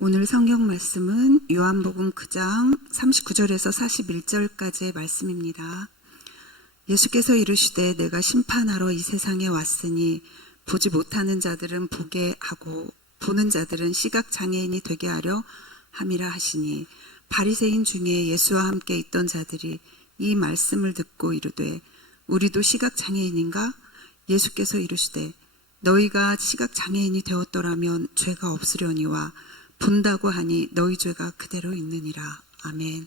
오늘 성경 말씀은 요한복음 9장 39절에서 41절까지의 말씀입니다. 예수께서 이르시되 내가 심판하러 이 세상에 왔으니 보지 못하는 자들은 보게 하고 보는 자들은 시각장애인이 되게 하려 함이라 하시니, 바리새인 중에 예수와 함께 있던 자들이 이 말씀을 듣고 이르되 우리도 시각장애인인가? 예수께서 이르시되 너희가 시각장애인이 되었더라면 죄가 없으려니와 본다고 하니 너희 죄가 그대로 있느니라. 아멘.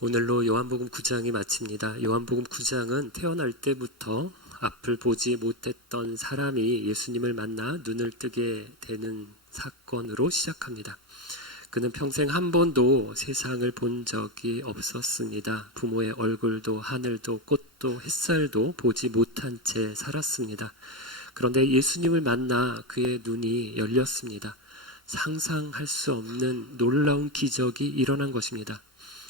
오늘로 요한복음 9장이 마칩니다. 요한복음 9장은 태어날 때부터 앞을 보지 못했던 사람이 예수님을 만나 눈을 뜨게 되는 사건으로 시작합니다. 그는 평생 한 번도 세상을 본 적이 없었습니다. 부모의 얼굴도 하늘도 꽃도 햇살도 보지 못한 채 살았습니다. 그런데 예수님을 만나 그의 눈이 열렸습니다. 상상할 수 없는 놀라운 기적이 일어난 것입니다.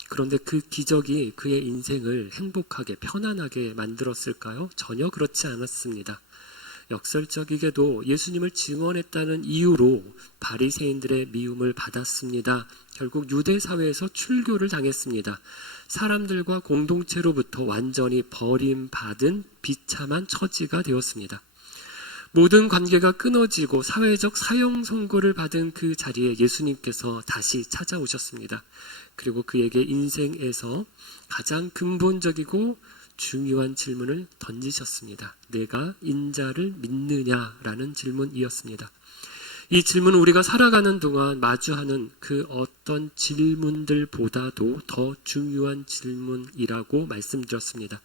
그런데 그 기적이 그의 인생을 행복하게 편안하게 만들었을까요? 전혀 그렇지 않았습니다. 역설적이게도 예수님을 증언했다는 이유로 바리새인들의 미움을 받았습니다. 결국 유대 사회에서 출교를 당했습니다. 사람들과 공동체로부터 완전히 버림받은 비참한 처지가 되었습니다. 모든 관계가 끊어지고 사회적 사형 선고를 받은 그 자리에 예수님께서 다시 찾아오셨습니다. 그리고 그에게 인생에서 가장 근본적이고 중요한 질문을 던지셨습니다. 내가 인자를 믿느냐라는 질문이었습니다. 이 질문은 우리가 살아가는 동안 마주하는 그 어떤 질문들보다도 더 중요한 질문이라고 말씀드렸습니다.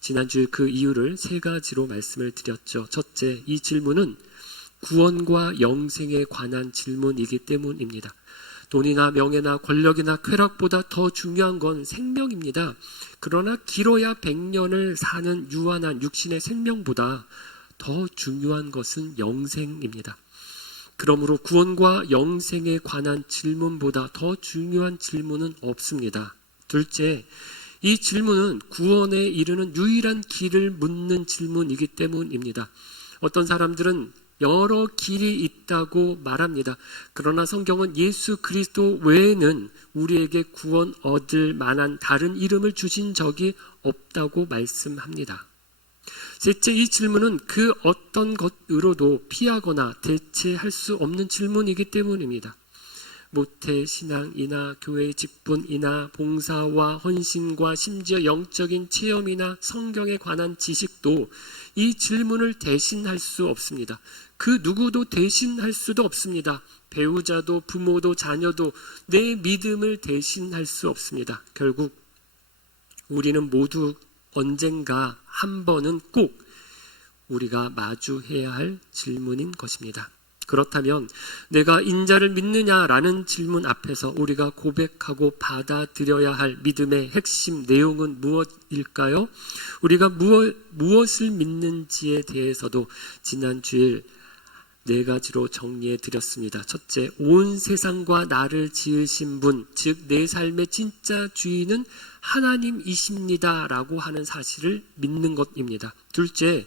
지난주에 그 이유를 세 가지로 말씀을 드렸죠. 첫째, 이 질문은 구원과 영생에 관한 질문이기 때문입니다. 돈이나 명예나 권력이나 쾌락보다 더 중요한 건 생명입니다. 그러나 길어야 100년을 사는 유한한 육신의 생명보다 더 중요한 것은 영생입니다. 그러므로 구원과 영생에 관한 질문보다 더 중요한 질문은 없습니다. 둘째, 이 질문은 구원에 이르는 유일한 길을 묻는 질문이기 때문입니다. 어떤 사람들은 여러 길이 있다고 말합니다. 그러나 성경은 예수 그리스도 외에는 우리에게 구원 얻을 만한 다른 이름을 주신 적이 없다고 말씀합니다. 셋째, 이 질문은 그 어떤 것으로도 피하거나 대체할 수 없는 질문이기 때문입니다. 모태신앙이나 교회의 직분이나 봉사와 헌신과 심지어 영적인 체험이나 성경에 관한 지식도 이 질문을 대신할 수 없습니다. 그 누구도 대신할 수도 없습니다. 배우자도 부모도 자녀도 내 믿음을 대신할 수 없습니다. 결국 우리는 모두 언젠가 한 번은 꼭 우리가 마주해야 할 질문인 것입니다. 그렇다면 내가 인자를 믿느냐라는 질문 앞에서 우리가 고백하고 받아들여야 할 믿음의 핵심 내용은 무엇일까요? 우리가 무엇을 믿는지에 대해서도 지난 주일 네 가지로 정리해 드렸습니다. 첫째, 온 세상과 나를 지으신 분, 즉 내 삶의 진짜 주인은 하나님이십니다라고 하는 사실을 믿는 것입니다. 둘째,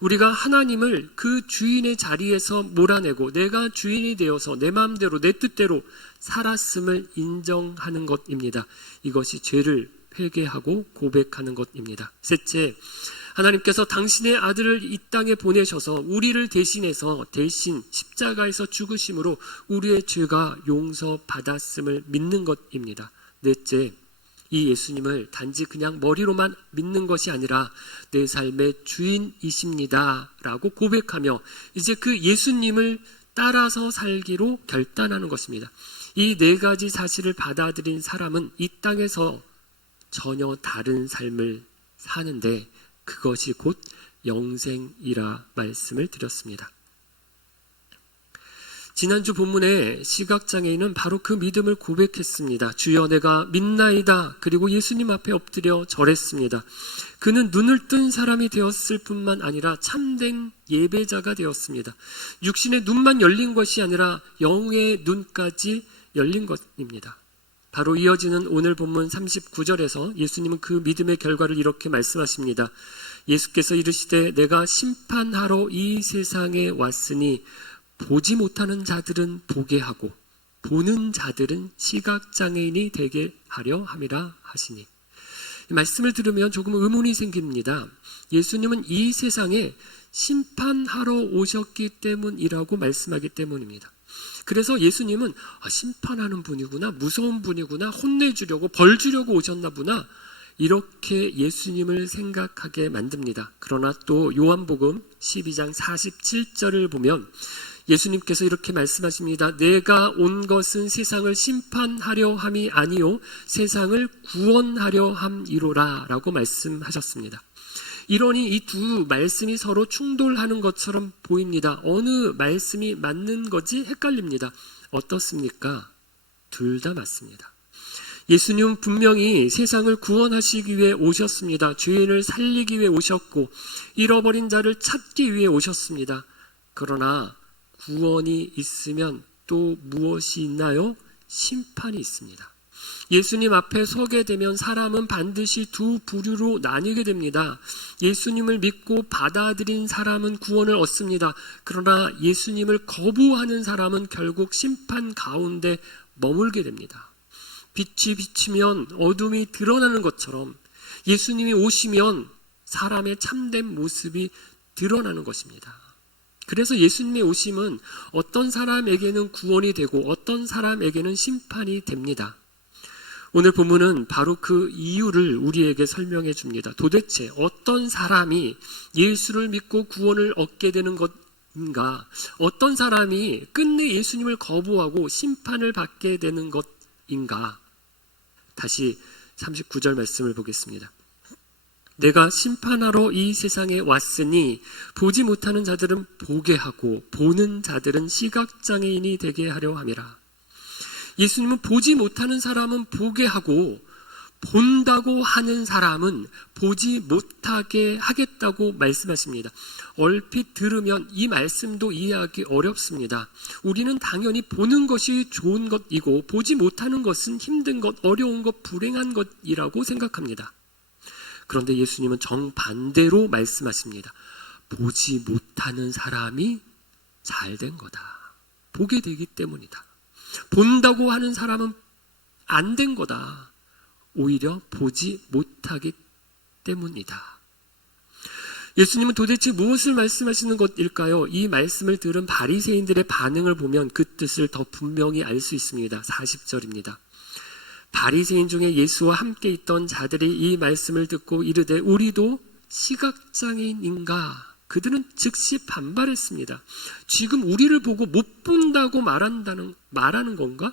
우리가 하나님을 그 주인의 자리에서 몰아내고 내가 주인이 되어서 내 마음대로 내 뜻대로 살았음을 인정하는 것입니다. 이것이 죄를 회개하고 고백하는 것입니다. 셋째, 하나님께서 당신의 아들을 이 땅에 보내셔서 우리를 대신해서 대신 십자가에서 죽으심으로 우리의 죄가 용서받았음을 믿는 것입니다. 넷째, 이 예수님을 단지 그냥 머리로만 믿는 것이 아니라 내 삶의 주인이십니다 라고 고백하며 이제 그 예수님을 따라서 살기로 결단하는 것입니다. 이 네 가지 사실을 받아들인 사람은 이 땅에서 전혀 다른 삶을 사는데 그것이 곧 영생이라 말씀을 드렸습니다. 지난주 본문에 시각장애인은 바로 그 믿음을 고백했습니다. 주여 내가 믿나이다. 그리고 예수님 앞에 엎드려 절했습니다. 그는 눈을 뜬 사람이 되었을 뿐만 아니라 참된 예배자가 되었습니다. 육신의 눈만 열린 것이 아니라 영의 눈까지 열린 것입니다. 바로 이어지는 오늘 본문 39절에서 예수님은 그 믿음의 결과를 이렇게 말씀하십니다. 예수께서 이르시되 내가 심판하러 이 세상에 왔으니 보지 못하는 자들은 보게 하고 보는 자들은 시각장애인이 되게 하려 함이라 하시니. 이 말씀을 들으면 조금 의문이 생깁니다. 예수님은 이 세상에 심판하러 오셨기 때문이라고 말씀하기 때문입니다. 그래서 예수님은 심판하는 분이구나, 무서운 분이구나, 혼내주려고 벌 주려고 오셨나 보나, 이렇게 예수님을 생각하게 만듭니다. 그러나 또 요한복음 12장 47절을 보면 예수님께서 이렇게 말씀하십니다. 내가 온 것은 세상을 심판하려 함이 아니요 세상을 구원하려 함이로라 라고 말씀하셨습니다. 이러니 이 두 말씀이 서로 충돌하는 것처럼 보입니다. 어느 말씀이 맞는 거지 헷갈립니다. 어떻습니까? 둘 다 맞습니다. 예수님은 분명히 세상을 구원하시기 위해 오셨습니다. 죄인을 살리기 위해 오셨고 잃어버린 자를 찾기 위해 오셨습니다. 그러나 구원이 있으면 또 무엇이 있나요? 심판이 있습니다. 예수님 앞에 서게 되면 사람은 반드시 두 부류로 나뉘게 됩니다. 예수님을 믿고 받아들인 사람은 구원을 얻습니다. 그러나 예수님을 거부하는 사람은 결국 심판 가운데 머물게 됩니다. 빛이 비치면 어둠이 드러나는 것처럼 예수님이 오시면 사람의 참된 모습이 드러나는 것입니다. 그래서 예수님의 오심은 어떤 사람에게는 구원이 되고 어떤 사람에게는 심판이 됩니다. 오늘 본문은 바로 그 이유를 우리에게 설명해 줍니다. 도대체 어떤 사람이 예수를 믿고 구원을 얻게 되는 것인가? 어떤 사람이 끝내 예수님을 거부하고 심판을 받게 되는 것인가? 다시 39절 말씀을 보겠습니다. 내가 심판하러 이 세상에 왔으니 보지 못하는 자들은 보게 하고 보는 자들은 시각장애인이 되게 하려 함이라. 예수님은 보지 못하는 사람은 보게 하고 본다고 하는 사람은 보지 못하게 하겠다고 말씀하십니다. 얼핏 들으면 이 말씀도 이해하기 어렵습니다. 우리는 당연히 보는 것이 좋은 것이고 보지 못하는 것은 힘든 것, 어려운 것, 불행한 것이라고 생각합니다. 그런데 예수님은 정반대로 말씀하십니다. 보지 못하는 사람이 잘된 거다. 보게 되기 때문이다. 본다고 하는 사람은 안 된 거다. 오히려 보지 못하기 때문이다. 예수님은 도대체 무엇을 말씀하시는 것일까요? 이 말씀을 들은 바리새인들의 반응을 보면 그 뜻을 더 분명히 알 수 있습니다. 40절입니다. 바리새인 중에 예수와 함께 있던 자들이 이 말씀을 듣고 이르되 우리도 시각장애인인가? 그들은 즉시 반발했습니다. 지금 우리를 보고 못 본다고 말하는 건가?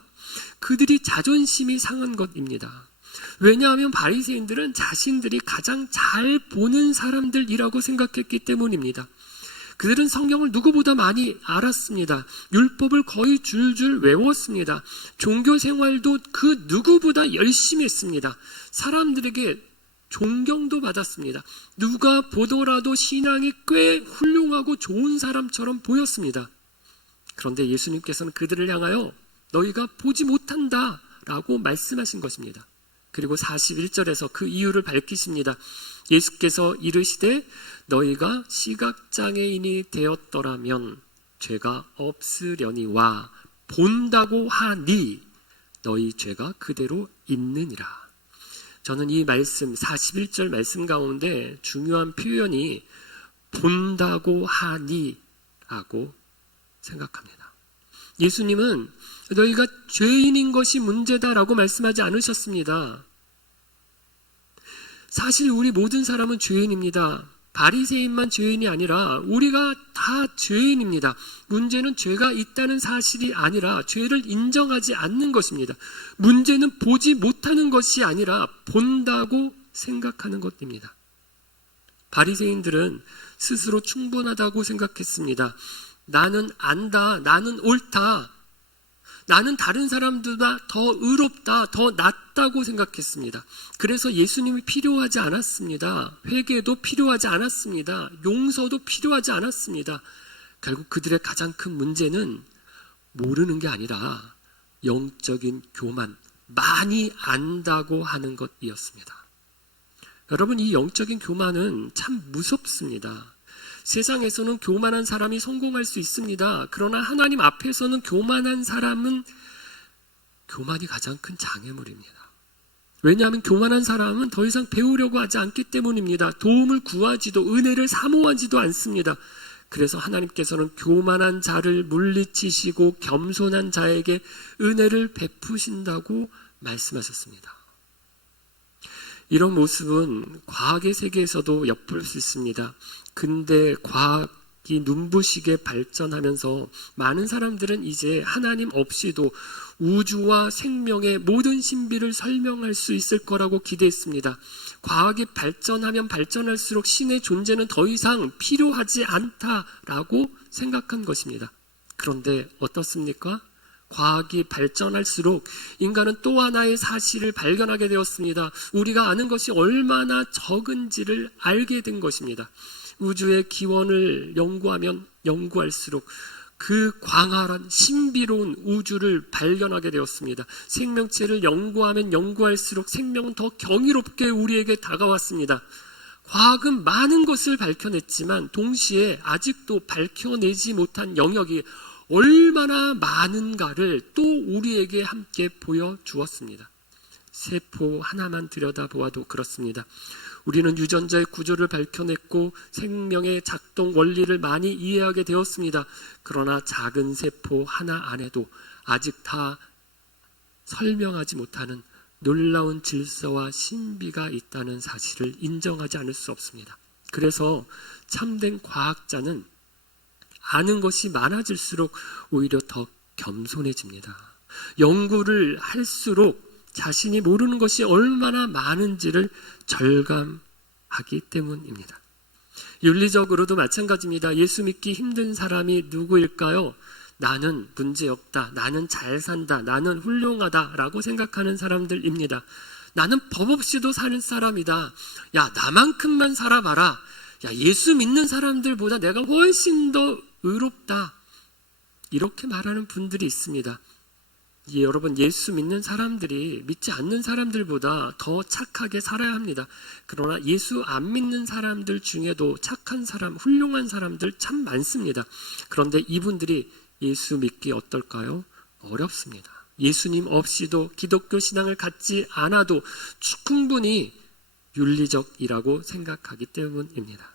그들이 자존심이 상한 것입니다. 왜냐하면 바리새인들은 자신들이 가장 잘 보는 사람들이라고 생각했기 때문입니다. 그들은 성경을 누구보다 많이 알았습니다. 율법을 거의 줄줄 외웠습니다. 종교 생활도 그 누구보다 열심히 했습니다. 사람들에게 존경도 받았습니다. 누가 보더라도 신앙이 꽤 훌륭하고 좋은 사람처럼 보였습니다. 그런데 예수님께서는 그들을 향하여 너희가 보지 못한다 라고 말씀하신 것입니다. 그리고 41절에서 그 이유를 밝히십니다. 예수께서 이르시되 너희가 시각장애인이 되었더라면 죄가 없으려니와 본다고 하니 너희 죄가 그대로 있느니라. 저는 이 말씀 41절 말씀 가운데 중요한 표현이 본다고 하니 라고 생각합니다. 예수님은 너희가 죄인인 것이 문제다라고 말씀하지 않으셨습니다. 사실 우리 모든 사람은 죄인입니다. 바리새인만 죄인이 아니라 우리가 다 죄인입니다. 문제는 죄가 있다는 사실이 아니라 죄를 인정하지 않는 것입니다. 문제는 보지 못하는 것이 아니라 본다고 생각하는 것입니다. 바리새인들은 스스로 충분하다고 생각했습니다. 나는 안다, 나는 옳다, 나는 다른 사람들보다 더 의롭다, 더 낫다고 생각했습니다. 그래서 예수님이 필요하지 않았습니다. 회개도 필요하지 않았습니다. 용서도 필요하지 않았습니다. 결국 그들의 가장 큰 문제는 모르는 게 아니라 영적인 교만, 많이 안다고 하는 것이었습니다. 여러분, 이 영적인 교만은 참 무섭습니다. 세상에서는 교만한 사람이 성공할 수 있습니다. 그러나 하나님 앞에서는 교만한 사람은 교만이 가장 큰 장애물입니다. 왜냐하면 교만한 사람은 더 이상 배우려고 하지 않기 때문입니다. 도움을 구하지도 은혜를 사모하지도 않습니다. 그래서 하나님께서는 교만한 자를 물리치시고 겸손한 자에게 은혜를 베푸신다고 말씀하셨습니다. 이런 모습은 과학의 세계에서도 엿볼 수 있습니다. 근대 과학이 눈부시게 발전하면서 많은 사람들은 이제 하나님 없이도 우주와 생명의 모든 신비를 설명할 수 있을 거라고 기대했습니다. 과학이 발전하면 발전할수록 신의 존재는 더 이상 필요하지 않다라고 생각한 것입니다. 그런데 어떻습니까? 과학이 발전할수록 인간은 또 하나의 사실을 발견하게 되었습니다. 우리가 아는 것이 얼마나 적은지를 알게 된 것입니다. 우주의 기원을 연구하면 연구할수록 그 광활한 신비로운 우주를 발견하게 되었습니다. 생명체를 연구하면 연구할수록 생명은 더 경이롭게 우리에게 다가왔습니다. 과학은 많은 것을 밝혀냈지만 동시에 아직도 밝혀내지 못한 영역이 얼마나 많은가를 또 우리에게 함께 보여주었습니다. 세포 하나만 들여다보아도 그렇습니다. 우리는 유전자의 구조를 밝혀냈고 생명의 작동 원리를 많이 이해하게 되었습니다. 그러나 작은 세포 하나 안에도 아직 다 설명하지 못하는 놀라운 질서와 신비가 있다는 사실을 인정하지 않을 수 없습니다. 그래서 참된 과학자는 아는 것이 많아질수록 오히려 더 겸손해집니다. 연구를 할수록 자신이 모르는 것이 얼마나 많은지를 절감하기 때문입니다. 윤리적으로도 마찬가지입니다. 예수 믿기 힘든 사람이 누구일까요? 나는 문제없다, 나는 잘 산다, 나는 훌륭하다 라고 생각하는 사람들입니다. 나는 법 없이도 사는 사람이다. 야, 나만큼만 살아봐라. 야, 예수 믿는 사람들보다 내가 훨씬 더 의롭다. 이렇게 말하는 분들이 있습니다. 여러분, 예수 믿는 사람들이 믿지 않는 사람들보다 더 착하게 살아야 합니다. 그러나 예수 안 믿는 사람들 중에도 착한 사람, 훌륭한 사람들 참 많습니다. 그런데 이분들이 예수 믿기 어떨까요? 어렵습니다. 예수님 없이도 기독교 신앙을 갖지 않아도 충분히 윤리적이라고 생각하기 때문입니다.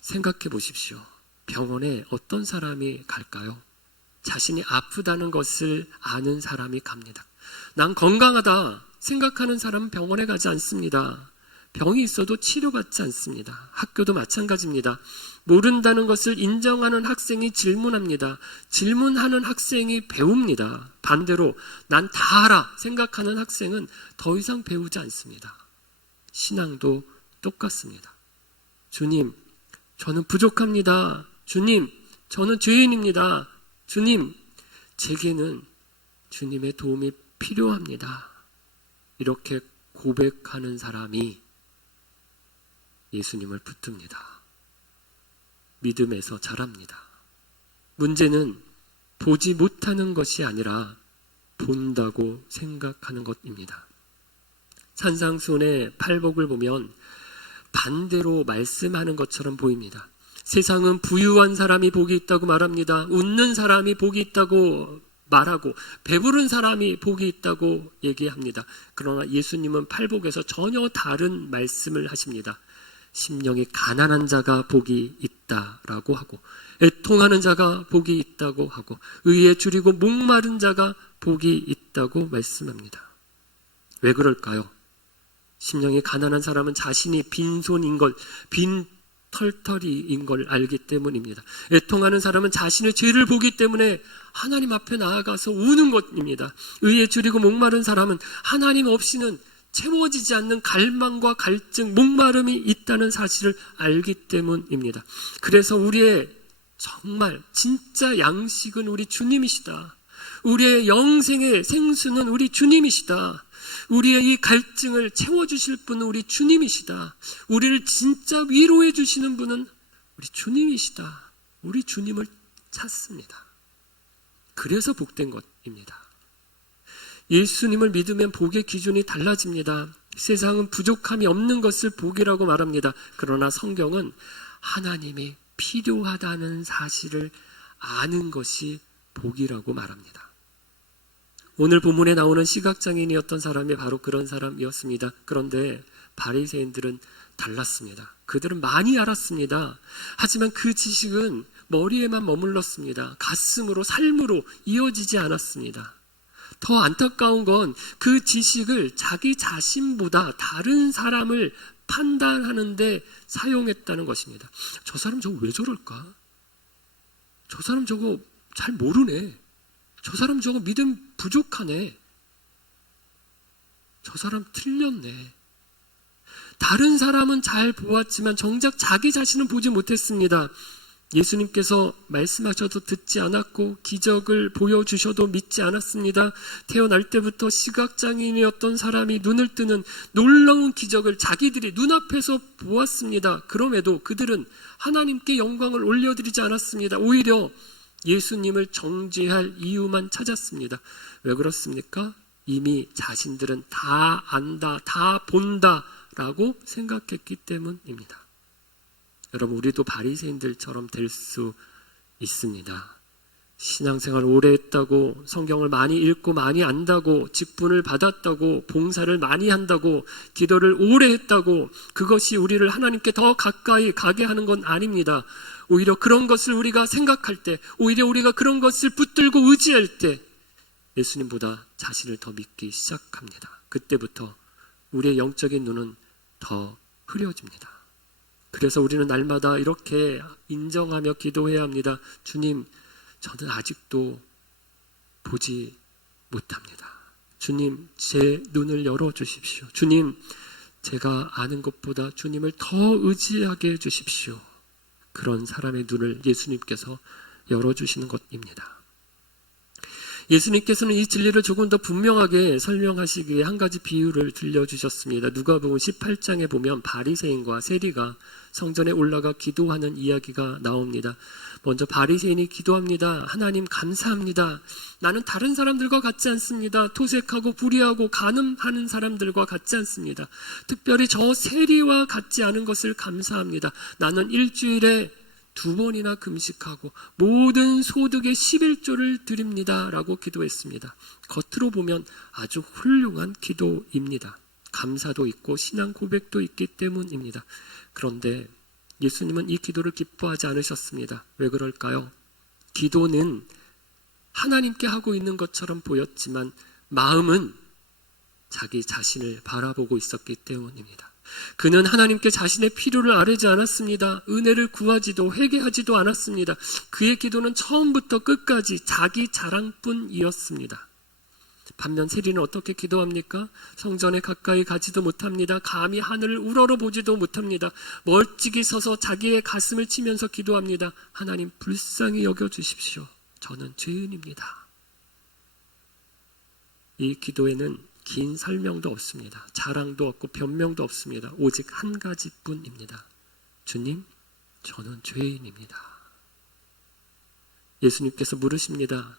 생각해 보십시오. 병원에 어떤 사람이 갈까요? 자신이 아프다는 것을 아는 사람이 갑니다. 난 건강하다 생각하는 사람은 병원에 가지 않습니다. 병이 있어도 치료받지 않습니다. 학교도 마찬가지입니다. 모른다는 것을 인정하는 학생이 질문합니다. 질문하는 학생이 배웁니다. 반대로 난 다 알아 생각하는 학생은 더 이상 배우지 않습니다. 신앙도 똑같습니다. 주님, 저는 부족합니다. 주님, 저는 죄인입니다. 주님, 제게는 주님의 도움이 필요합니다. 이렇게 고백하는 사람이 예수님을 붙듭니다. 믿음에서 자랍니다. 문제는 보지 못하는 것이 아니라 본다고 생각하는 것입니다. 산상수훈의 팔복을 보면 반대로 말씀하는 것처럼 보입니다. 세상은 부유한 사람이 복이 있다고 말합니다. 웃는 사람이 복이 있다고 말하고 배부른 사람이 복이 있다고 얘기합니다. 그러나 예수님은 팔복에서 전혀 다른 말씀을 하십니다. 심령이 가난한 자가 복이 있다라고 하고 애통하는 자가 복이 있다고 하고 의에 줄이고 목마른 자가 복이 있다고 말씀합니다. 왜 그럴까요? 심령이 가난한 사람은 자신이 빈손인 걸, 빈털터리인 걸 알기 때문입니다. 애통하는 사람은 자신의 죄를 보기 때문에 하나님 앞에 나아가서 우는 것입니다. 의에 줄이고 목마른 사람은 하나님 없이는 채워지지 않는 갈망과 갈증, 목마름이 있다는 사실을 알기 때문입니다. 그래서 우리의 정말 진짜 양식은 우리 주님이시다. 우리의 영생의 생수는 우리 주님이시다. 우리의 이 갈증을 채워주실 분은 우리 주님이시다. 우리를 진짜 위로해 주시는 분은 우리 주님이시다. 우리 주님을 찾습니다. 그래서 복된 것입니다. 예수님을 믿으면 복의 기준이 달라집니다. 세상은 부족함이 없는 것을 복이라고 말합니다. 그러나 성경은 하나님이 필요하다는 사실을 아는 것이 복이라고 말합니다. 오늘 본문에 나오는 시각장애인이었던 사람이 바로 그런 사람이었습니다. 그런데 바리새인들은 달랐습니다. 그들은 많이 알았습니다. 하지만 그 지식은 머리에만 머물렀습니다. 가슴으로, 삶으로 이어지지 않았습니다. 더 안타까운 건 그 지식을 자기 자신보다 다른 사람을 판단하는데 사용했다는 것입니다. 저 사람 저거 왜 저럴까? 저 사람 저거 잘 모르네. 저 사람 저거 믿음 부족하네. 저 사람 틀렸네. 다른 사람은 잘 보았지만 정작 자기 자신은 보지 못했습니다. 예수님께서 말씀하셔도 듣지 않았고 기적을 보여주셔도 믿지 않았습니다. 태어날 때부터 시각장애인이었던 사람이 눈을 뜨는 놀라운 기적을 자기들이 눈앞에서 보았습니다. 그럼에도 그들은 하나님께 영광을 올려드리지 않았습니다. 오히려 예수님을 정죄할 이유만 찾았습니다. 왜 그렇습니까? 이미 자신들은 다 안다, 다 본다 라고 생각했기 때문입니다. 여러분, 우리도 바리새인들처럼 될 수 있습니다. 신앙생활 오래 했다고, 성경을 많이 읽고 많이 안다고, 직분을 받았다고, 봉사를 많이 한다고, 기도를 오래 했다고, 그것이 우리를 하나님께 더 가까이 가게 하는 건 아닙니다. 오히려 그런 것을 우리가 생각할 때, 오히려 우리가 그런 것을 붙들고 의지할 때 예수님보다 자신을 더 믿기 시작합니다. 그때부터 우리의 영적인 눈은 더 흐려집니다. 그래서 우리는 날마다 이렇게 인정하며 기도해야 합니다. 주님, 저는 아직도 보지 못합니다. 주님, 제 눈을 열어주십시오. 주님, 제가 아는 것보다 주님을 더 의지하게 해주십시오. 그런 사람의 눈을 예수님께서 열어주시는 것입니다. 예수님께서는 이 진리를 조금 더 분명하게 설명하시기 위해 한 가지 비유를 들려주셨습니다. 누가복음 18장에 보면 바리새인과 세리가 성전에 올라가 기도하는 이야기가 나옵니다. 먼저 바리새인이 기도합니다. 하나님 감사합니다. 나는 다른 사람들과 같지 않습니다. 토색하고 불의하고 간음하는 사람들과 같지 않습니다. 특별히 저 세리와 같지 않은 것을 감사합니다. 나는 일주일에 2번이나 금식하고 모든 소득의 11조를 드립니다 라고 기도했습니다. 겉으로 보면 아주 훌륭한 기도입니다. 감사도 있고 신앙 고백도 있기 때문입니다. 그런데 예수님은 이 기도를 기뻐하지 않으셨습니다. 왜 그럴까요? 기도는 하나님께 하고 있는 것처럼 보였지만 마음은 자기 자신을 바라보고 있었기 때문입니다. 그는 하나님께 자신의 필요를 아뢰지 않았습니다. 은혜를 구하지도 회개하지도 않았습니다. 그의 기도는 처음부터 끝까지 자기 자랑뿐이었습니다. 반면 세리는 어떻게 기도합니까? 성전에 가까이 가지도 못합니다. 감히 하늘을 우러러보지도 못합니다. 멀찍이 서서 자기의 가슴을 치면서 기도합니다. 하나님, 불쌍히 여겨주십시오. 저는 죄인입니다. 이 기도에는 긴 설명도 없습니다. 자랑도 없고 변명도 없습니다. 오직 한 가지뿐입니다. 주님, 저는 죄인입니다. 예수님께서 물으십니다.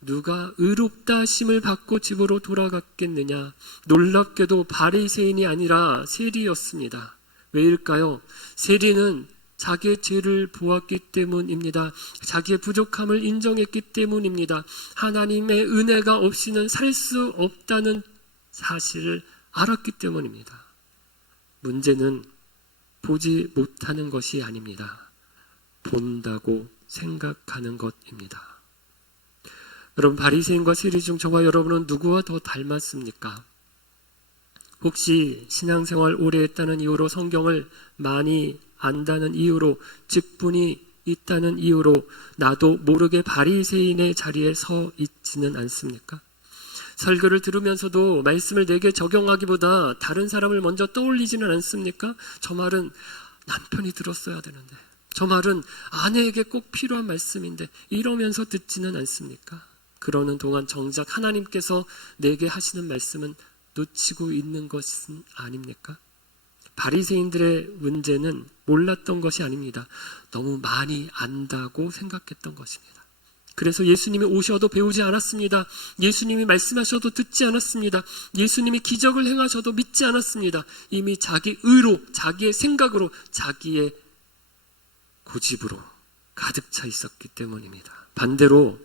누가 의롭다 하심을 받고 집으로 돌아갔겠느냐? 놀랍게도 바리새인이 아니라 세리였습니다. 왜일까요? 세리는 자기의 죄를 보았기 때문입니다. 자기의 부족함을 인정했기 때문입니다. 하나님의 은혜가 없이는 살 수 없다는 사실을 알았기 때문입니다. 문제는 보지 못하는 것이 아닙니다. 본다고 생각하는 것입니다. 여러분, 바리새인과 세리 중 저와 여러분은 누구와 더 닮았습니까? 혹시 신앙생활 오래 했다는 이유로, 성경을 많이 안다는 이유로, 직분이 있다는 이유로 나도 모르게 바리새인의 자리에 서 있지는 않습니까? 설교를 들으면서도 말씀을 내게 적용하기보다 다른 사람을 먼저 떠올리지는 않습니까? 저 말은 남편이 들었어야 되는데, 저 말은 아내에게 꼭 필요한 말씀인데, 이러면서 듣지는 않습니까? 그러는 동안 정작 하나님께서 내게 하시는 말씀은 놓치고 있는 것은 아닙니까? 바리새인들의 문제는 몰랐던 것이 아닙니다. 너무 많이 안다고 생각했던 것입니다. 그래서 예수님이 오셔도 배우지 않았습니다. 예수님이 말씀하셔도 듣지 않았습니다. 예수님이 기적을 행하셔도 믿지 않았습니다. 이미 자기 의로, 자기의 생각으로, 자기의 고집으로 가득 차 있었기 때문입니다. 반대로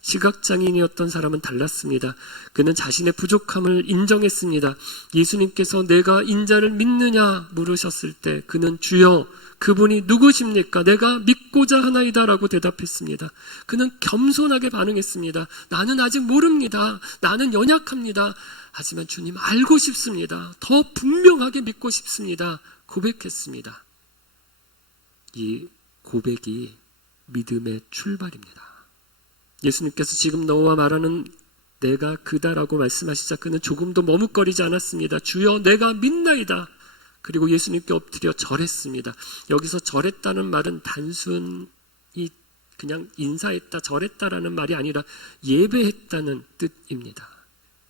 시각장애인이었던 사람은 달랐습니다. 그는 자신의 부족함을 인정했습니다. 예수님께서 내가 인자를 믿느냐 물으셨을 때 그는 주여 그분이 누구십니까? 내가 믿고자 하나이다 라고 대답했습니다. 그는 겸손하게 반응했습니다. 나는 아직 모릅니다. 나는 연약합니다. 하지만 주님 알고 싶습니다. 더 분명하게 믿고 싶습니다. 고백했습니다. 이 고백이 믿음의 출발입니다. 예수님께서 지금 너와 말하는 내가 그다라고 말씀하시자 그는 조금도 머뭇거리지 않았습니다. 주여 내가 믿나이다. 그리고 예수님께 엎드려 절했습니다. 여기서 절했다는 말은 단순히 그냥 인사했다, 절했다라는 말이 아니라 예배했다는 뜻입니다.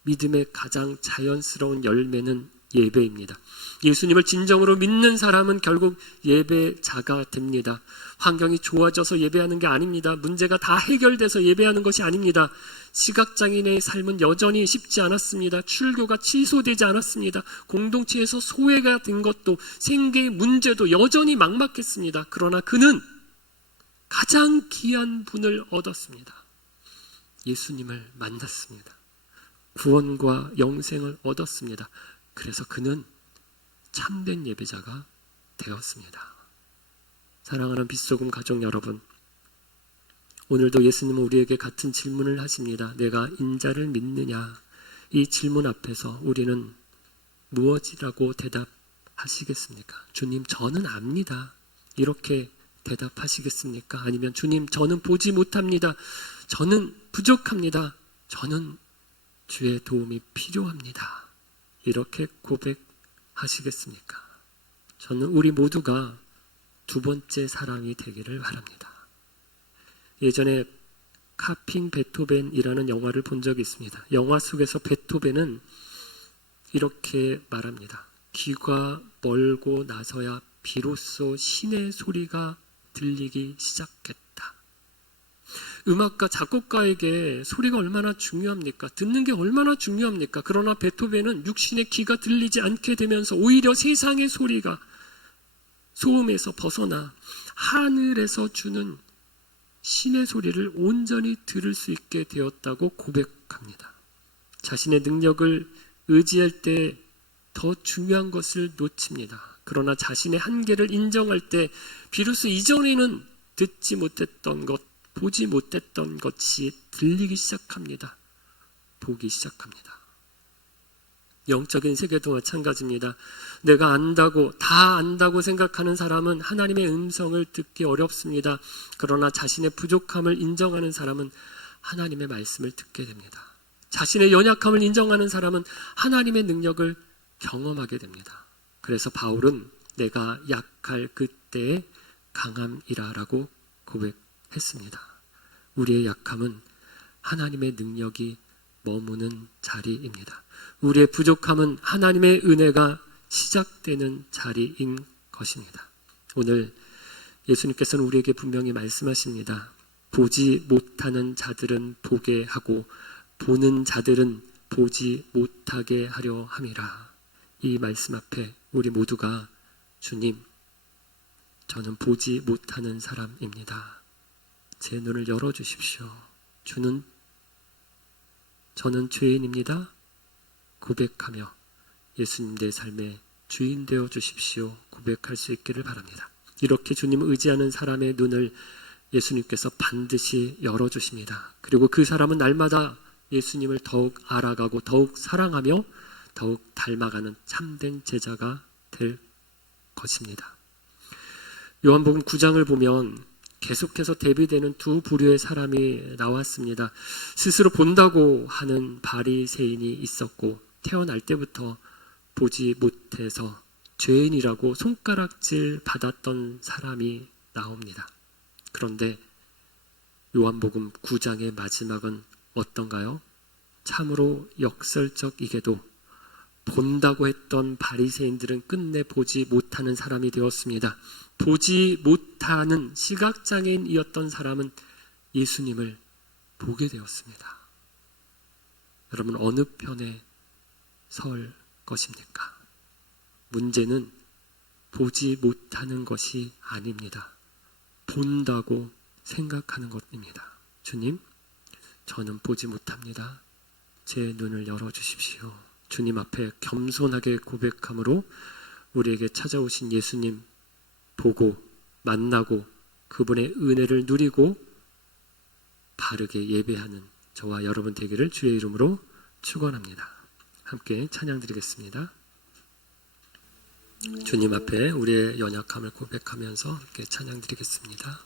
믿음의 가장 자연스러운 열매는 예배입니다. 예수님을 진정으로 믿는 사람은 결국 예배자가 됩니다. 환경이 좋아져서 예배하는 게 아닙니다. 문제가 다 해결돼서 예배하는 것이 아닙니다. 시각장애인의 삶은 여전히 쉽지 않았습니다. 출교가 취소되지 않았습니다. 공동체에서 소외가 된 것도 생계의 문제도 여전히 막막했습니다. 그러나 그는 가장 귀한 분을 얻었습니다. 예수님을 만났습니다. 구원과 영생을 얻었습니다. 그래서 그는 참된 예배자가 되었습니다. 사랑하는 빛소금 가족 여러분, 오늘도 예수님은 우리에게 같은 질문을 하십니다. 내가 인자를 믿느냐? 이 질문 앞에서 우리는 무엇이라고 대답하시겠습니까? 주님, 저는 압니다. 이렇게 대답하시겠습니까? 아니면 주님, 저는 보지 못합니다. 저는 부족합니다. 저는 주의 도움이 필요합니다. 이렇게 고백하시겠습니까? 저는 우리 모두가 두 번째 사람이 되기를 바랍니다. 예전에 카핑 베토벤이라는 영화를 본 적이 있습니다. 영화 속에서 베토벤은 이렇게 말합니다. 귀가 멀고 나서야 비로소 신의 소리가 들리기 시작했다. 음악가, 작곡가에게 소리가 얼마나 중요합니까? 듣는 게 얼마나 중요합니까? 그러나 베토벤은 육신의 귀가 들리지 않게 되면서 오히려 세상의 소리가 소음에서 벗어나 하늘에서 주는 신의 소리를 온전히 들을 수 있게 되었다고 고백합니다. 자신의 능력을 의지할 때 더 중요한 것을 놓칩니다. 그러나 자신의 한계를 인정할 때 비로소 이전에는 듣지 못했던 것, 보지 못했던 것이 들리기 시작합니다. 보기 시작합니다. 영적인 세계도 마찬가지입니다. 내가 안다고, 다 안다고 생각하는 사람은 하나님의 음성을 듣기 어렵습니다. 그러나 자신의 부족함을 인정하는 사람은 하나님의 말씀을 듣게 됩니다. 자신의 연약함을 인정하는 사람은 하나님의 능력을 경험하게 됩니다. 그래서 바울은 내가 약할 그때의 강함이라라고 고백했습니다. 우리의 약함은 하나님의 능력이 머무는 자리입니다. 우리의 부족함은 하나님의 은혜가 시작되는 자리인 것입니다. 오늘 예수님께서는 우리에게 분명히 말씀하십니다. 보지 못하는 자들은 보게 하고 보는 자들은 보지 못하게 하려 함이라. 이 말씀 앞에 우리 모두가 주님, 저는 보지 못하는 사람입니다. 제 눈을 열어주십시오. 저는 죄인입니다. 고백하며 예수님 내 삶의 주인 되어 주십시오. 고백할 수 있기를 바랍니다. 이렇게 주님을 의지하는 사람의 눈을 예수님께서 반드시 열어주십니다. 그리고 그 사람은 날마다 예수님을 더욱 알아가고 더욱 사랑하며 더욱 닮아가는 참된 제자가 될 것입니다. 요한복음 9장을 보면 계속해서 대비되는 두 부류의 사람이 나왔습니다. 스스로 본다고 하는 바리새인이 있었고 태어날 때부터 보지 못해서 죄인이라고 손가락질 받았던 사람이 나옵니다. 그런데 요한복음 9장의 마지막은 어떤가요? 참으로 역설적이게도 본다고 했던 바리새인들은 끝내 보지 못하는 사람이 되었습니다. 보지 못하는 시각장애인이었던 사람은 예수님을 보게 되었습니다. 여러분, 어느 편에 설 것입니까? 문제는 보지 못하는 것이 아닙니다. 본다고 생각하는 것입니다. 주님, 저는 보지 못합니다. 제 눈을 열어주십시오. 주님 앞에 겸손하게 고백함으로 우리에게 찾아오신 예수님 보고 만나고 그분의 은혜를 누리고 바르게 예배하는 저와 여러분 되기를 주의 이름으로 축원합니다. 함께 찬양 드리겠습니다. 주님 앞에 우리의 연약함을 고백하면서 함께 찬양 드리겠습니다.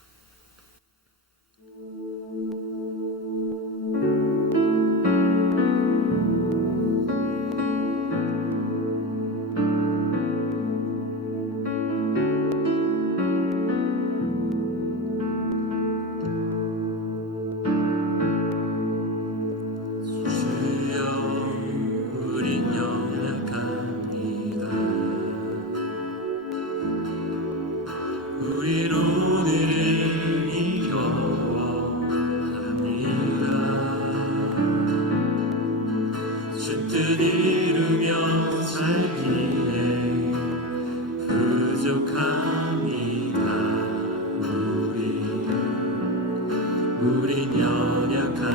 우린 연약합니다.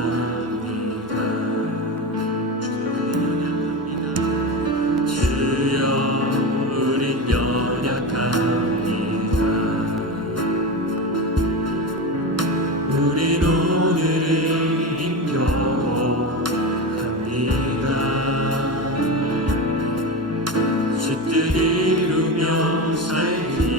주여 우린 연약합니다. 우린 오늘을 힘겨워합니다. 주 뜻 이루며 살기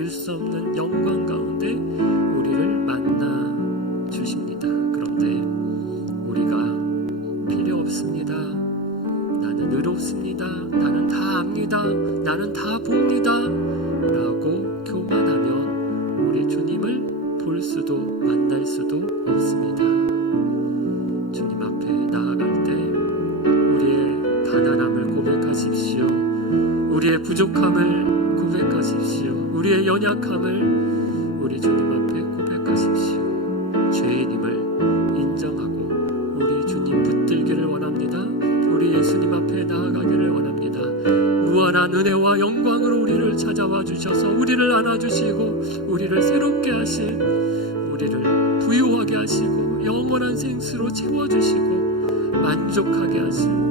이룰 수 없는 영광 가운데 우리를 만나 주십니다. 그런데 우리가 필요 없습니다. 나는 의롭습니다. 나는 다 압니다. 나는 다 봅니다. 라고 교만하면 우리 주님을 볼 수도 만날 수도 없습니다. 주님 앞에 나아갈 때 우리의 가난함을 고백하십시오. 우리의 부족함을 고백하십시오. 우리의 연약함을 우리 주님 앞에 고백하십시오. 죄인임을 인정하고 우리 주님 붙들기를 원합니다. 우리 예수님 앞에 나아가기를 원합니다. 무한한 은혜와 영광으로 우리를 찾아와 주셔서 우리를 안아주시고 우리를 새롭게 하실, 우리를 부유하게 하시고 영원한 생수로 채워주시고 만족하게 하실